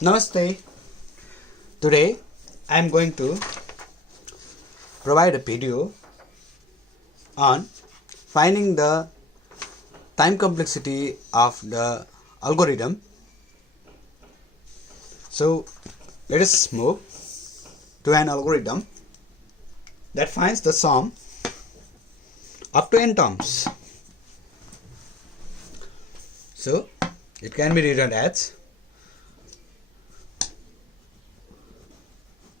Namaste. Today I am going to provide a video on finding the time complexity of the algorithm. So let us move to an algorithm that finds the sum up to n terms. So it can be written as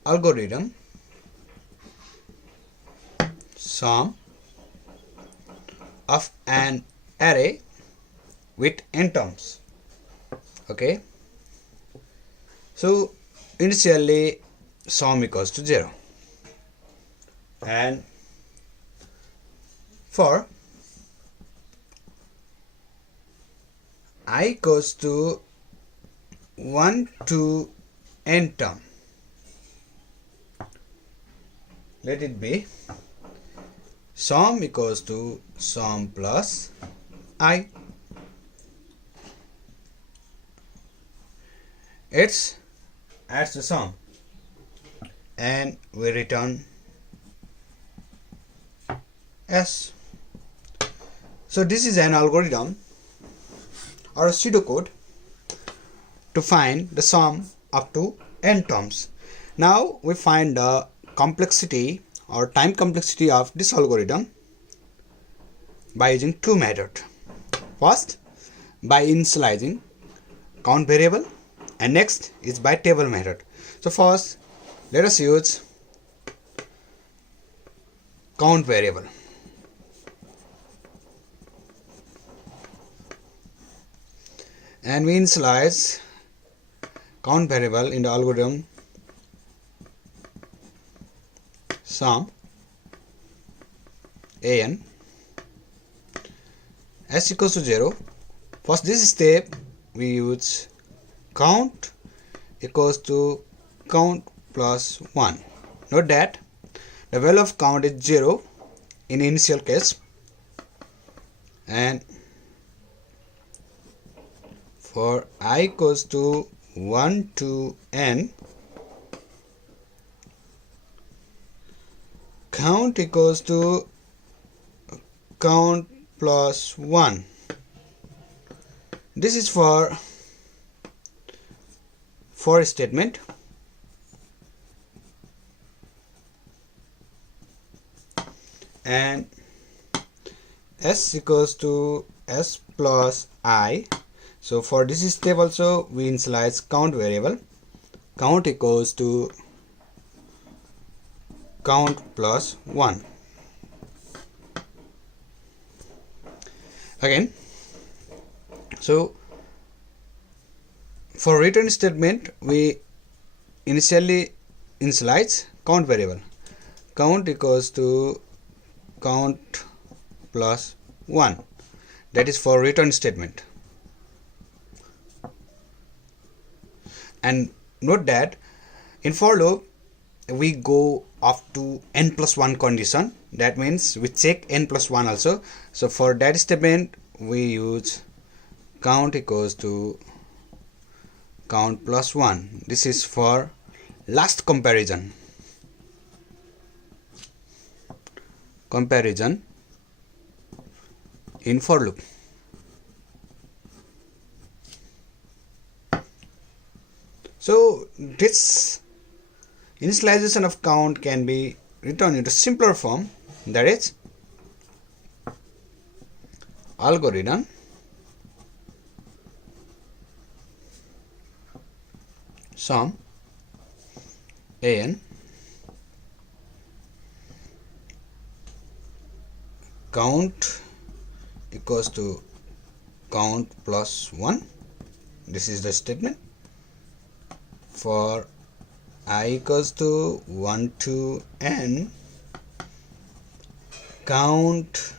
algorithm sum of an array with n terms. Okay, so initially sum equals to 0, and for I equals to 1 to n term, let it be sum equals to sum plus I. It adds the sum and we return S. So this is an algorithm or a pseudocode to find the sum up to n terms. Now we find the complexity or time complexity of this algorithm by using two methods. First, by initializing count variable, and next is by table method. So first let us use count variable. And we initialize count variable in the algorithm sum an s equals to 0. First this step we use count equals to count plus 1. Note that the value of count is 0 in initial case, and for I equals to 1 to n, count equals to count plus 1. This is for statement, and s equals to s plus I. So for this step also we initialize count variable, count equals to count plus 1. Again, so for return statement we initially initialize count variable, count equals to count plus 1. That is for return statement. And note that in for loop we go up to n plus 1 condition. That means we check n plus 1 also. So for that statement we use count equals to count plus 1. This is for last comparison in for loop. So this initialization of count can be written into simpler form, that is algorithm sum an count equals to count plus 1. This is the statement. For I equals to 1 to n, count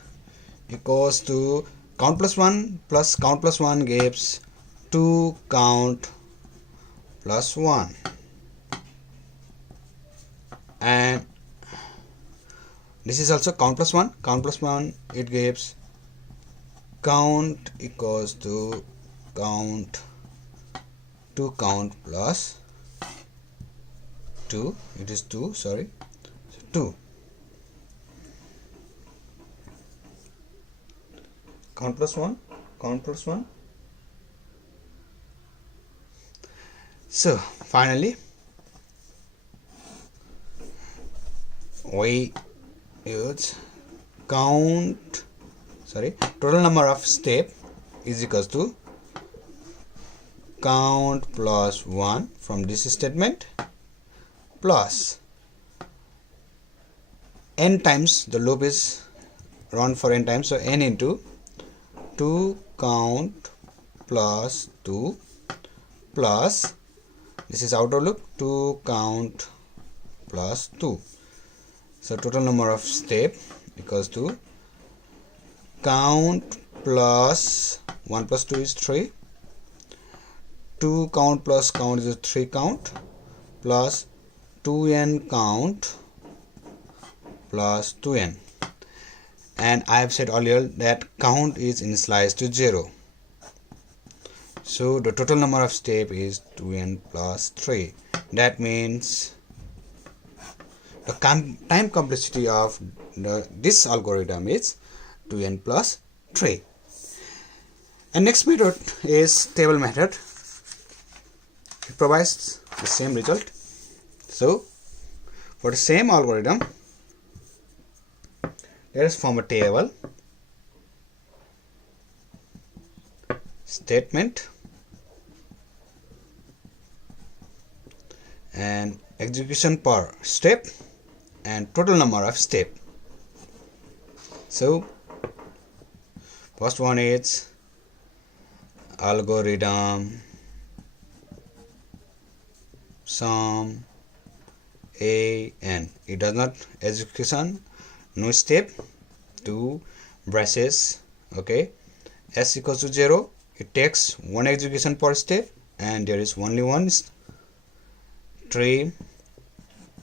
equals to count plus 1 plus count plus 1 gives 2 count plus 1, and this is also count plus 1, it gives count equals to count 2 count plus 2, it is 2, sorry, so 2 count plus 1, count plus 1. So finally we use total number of step is equals to count plus 1 from this statement plus n times, the loop is run for n times, so n into 2 count plus 2 plus, this is outer loop, 2 count plus 2. So total number of step equals to count plus 1 plus 2 is 3, 2 count plus count is 3 count plus 2n count plus 2n, and I have said earlier that count is initialized to 0. So the total number of step is 2n plus 3. That means the time complexity of this algorithm is 2n plus 3. And next method is table method. It provides the same result. So for the same algorithm, let us form a table. Statement and execution per step and total number of step. So first one is algorithm sum an. It does not execution, no step, 2 braces, okay, s equals to 0. It takes one execution per step and there is only one tree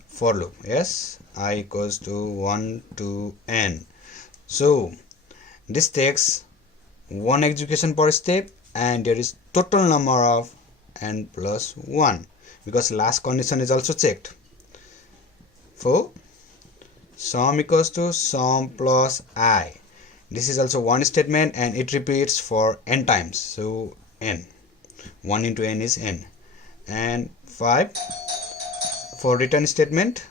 for loop. Yes, I equals to 1 to n. So this takes one execution per step and there is total number of n plus 1 because last condition is also checked. For sum equals to sum plus I. This is also one statement and it repeats for n times. So n, 1 into n is n, and 5 for return statement.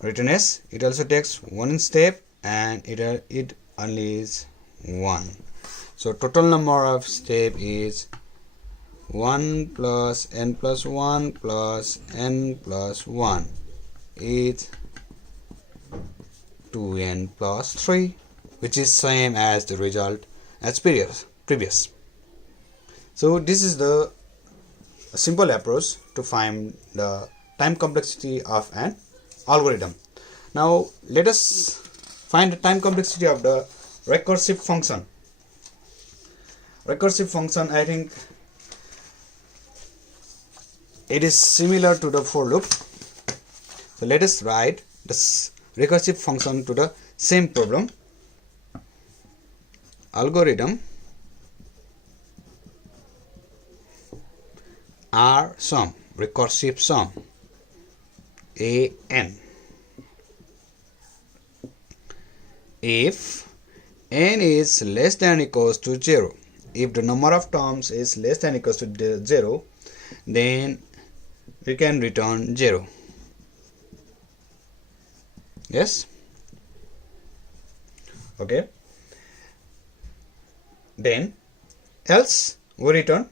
Return s, it also takes one step and it only is 1. So total number of step is 1 plus n plus 1 plus n plus 1 is 2n plus 3, which is same as the result as previous. So this is the simple approach to find the time complexity of an algorithm. Now let us find the time complexity of the recursive function. Recursive function, I think it is similar to the for loop. So let us write this recursive function to the same problem. Algorithm R sum, recursive sum an. If n is less than or equals to 0, if the number of terms is less than or equals to 0, then we can return 0. Yes, okay, then else we return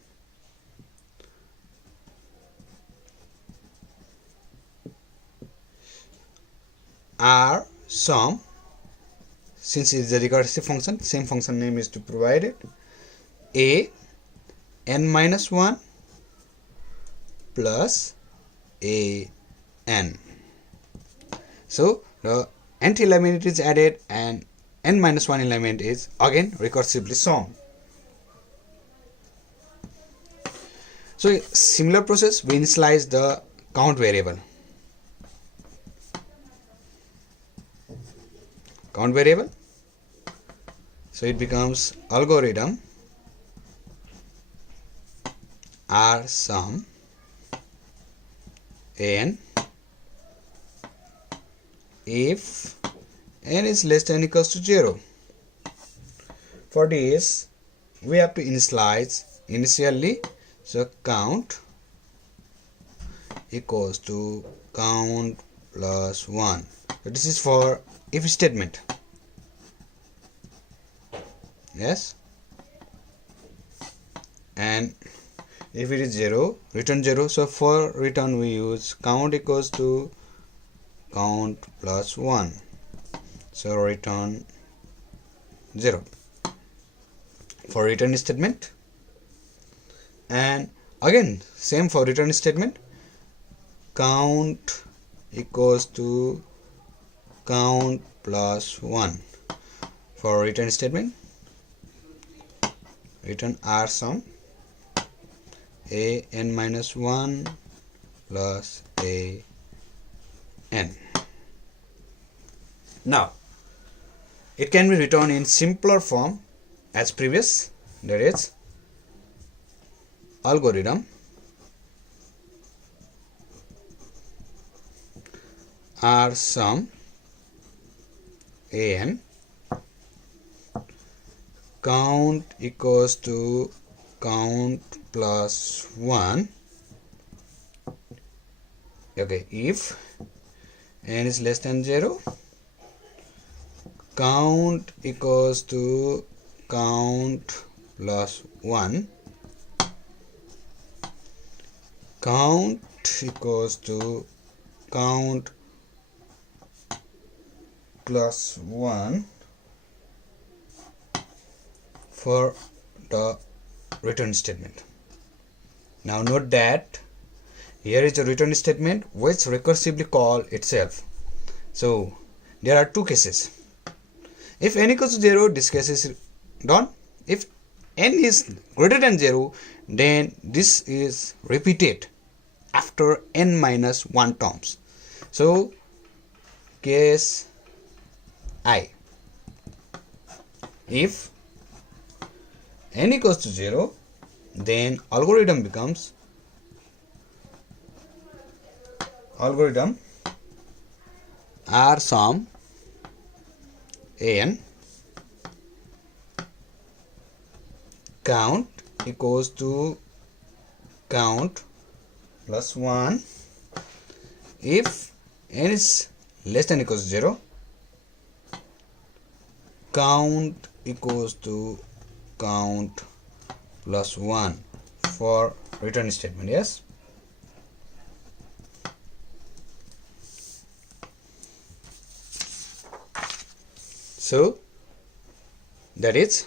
R sum. Since it is a recursive function, same function name is to provide it, a n minus 1 plus a n. So the nth element is added and n minus 1 element is again recursively summed. So similar process, we initialize the count variable. Count variable, so it becomes algorithm r sum n if n is less than or equals to 0. For this we have to initialize initially, so count equals to count plus 1. So this is for if statement. Yes, and if it is 0, return 0. So for return we use count equals to count plus 1. So return 0 for return statement. And again same for return statement, count equals to count plus 1 for return statement. Return r sum a n minus 1 plus a n. Now it can be written in simpler form as previous, that is algorithm r sum a n count equals to count plus 1. Okay, if n is less than 0, count equals to count plus 1. Count equals to count plus 1 for the return statement. Now note that here is a return statement which recursively call itself. So there are two cases. If n equals to 0, this case is done. If n is greater than 0, then this is repeated after n minus 1 terms. So case I, if n equals to 0, then algorithm becomes r sum an count equals to count plus 1. If n is less than or equals to 0, count equals to count plus 1 for return statement. Yes, so that is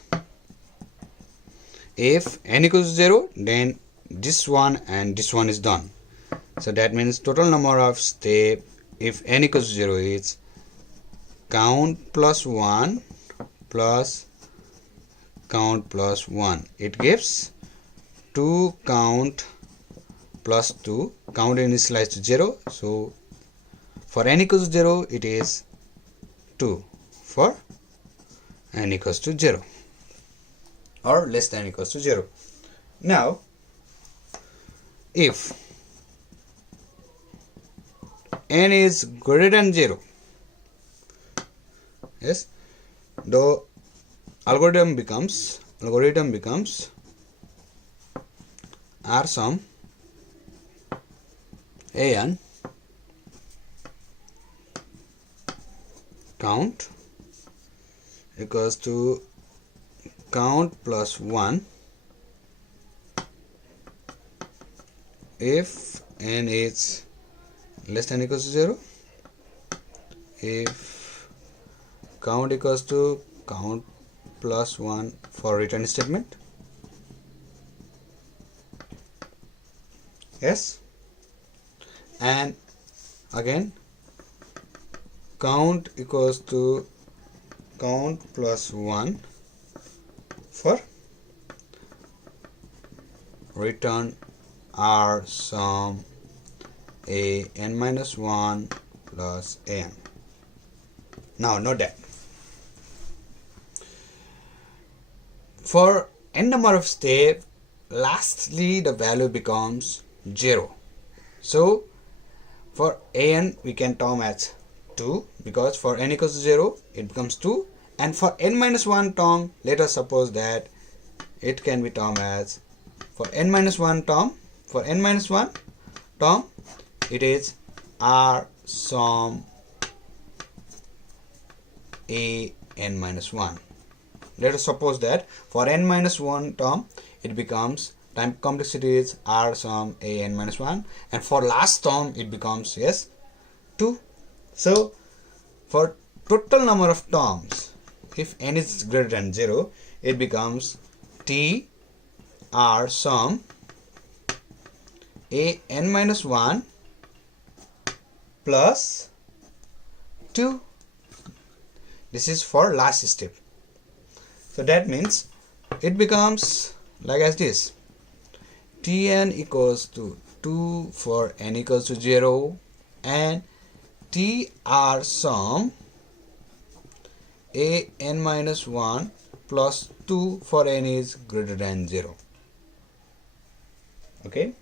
if n equals to 0, then this one and this one is done. So that means total number of step if n equals to 0 is count plus 1 plus count plus 1. It gives 2 count plus 2. Count initialized to 0. So for n equals to 0, it is 2 for n equals to 0 or less than or equals to 0. Now if n is greater than 0, yes, the algorithm becomes r sum an count equals to count plus 1 if n is less than or equals to 0, if count equals to count plus 1 for return statement. Yes, and again count equals to count plus 1 for return r sum a n minus 1 plus n. Now note that for n number of steps lastly the value becomes 0. So for an we can term as 2, because for n equals to 0 it becomes 2, and for n minus 1 term, let us suppose that it can be termed as, for n minus 1 term it is r sum a n minus 1. Let us suppose that for n minus 1 term it becomes, time complexity is r sum a n minus 1, and for last term it becomes 2. So for total number of terms, if n is greater than 0, it becomes t r sum a n minus 1 plus 2. This is for last step. So that means it becomes like as this: Tn equals to 2 for n equals to 0, and Tr sum a n minus 1 plus 2 for n is greater than 0. Okay,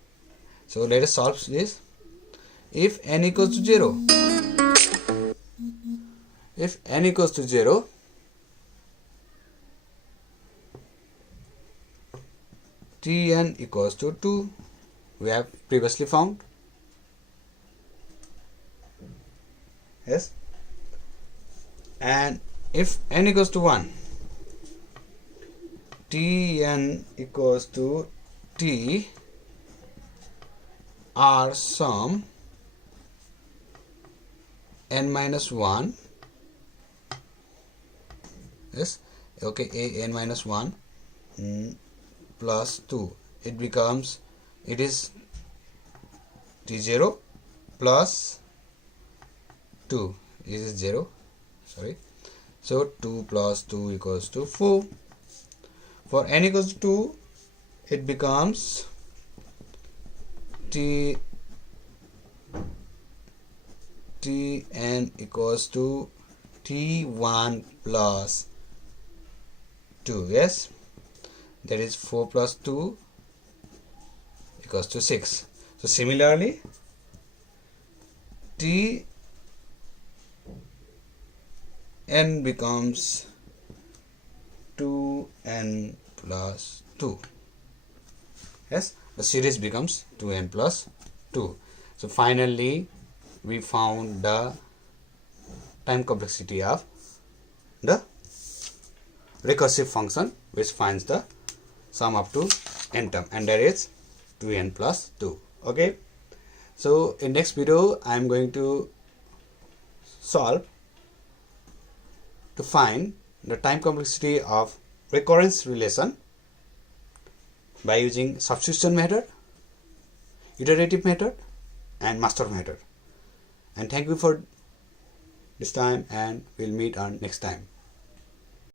so let us solve this. If n equals to 0, Tn equals to 2, we have previously found. Yes, and if n equals to 1, Tn equals to T r sum n minus 1, yes, okay, a n minus 1 plus 2, it is T0 plus 2, this is 0, sorry, so 2 plus 2 equals to 4. For n equals to 2, it becomes Tn equals to T1 plus 2, yes, that is 4 plus 2 equals to 6. So similarly, Tn becomes 2n plus 2. Yes, the series becomes 2n plus 2. So finally we found the time complexity of the recursive function which finds the sum up to n term, and that is 2n plus 2. Okay, so in next video I am going to solve to find the time complexity of recurrence relation by using substitution method, iterative method, and master method. And thank you for this time, and we'll meet on next time.